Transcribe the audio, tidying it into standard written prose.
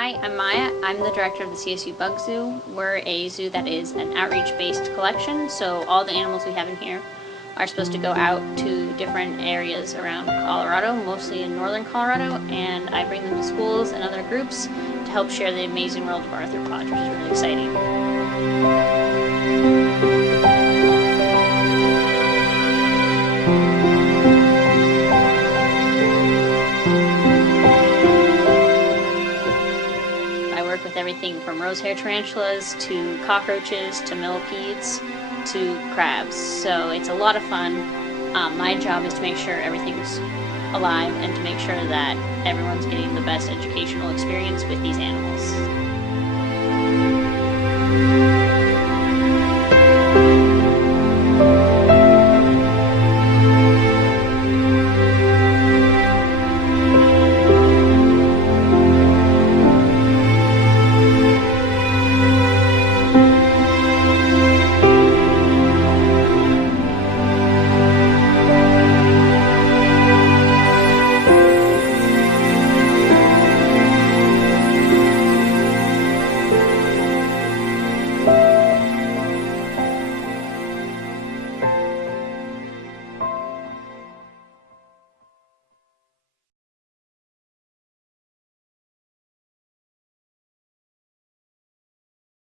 Hi, I'm Maya. I'm the director of the CSU Bug Zoo. We're a zoo that is an outreach-based collection, so all the animals we have in here are supposed to go out to different areas around Colorado, mostly in northern Colorado, and I bring them to schools and other groups to help share the amazing world of arthropods, which is really exciting. I work with everything from rosehair tarantulas to cockroaches to millipedes to crabs, so it's a lot of fun. My job is to make sure everything's alive and to make sure that everyone's getting the best educational experience with these animals.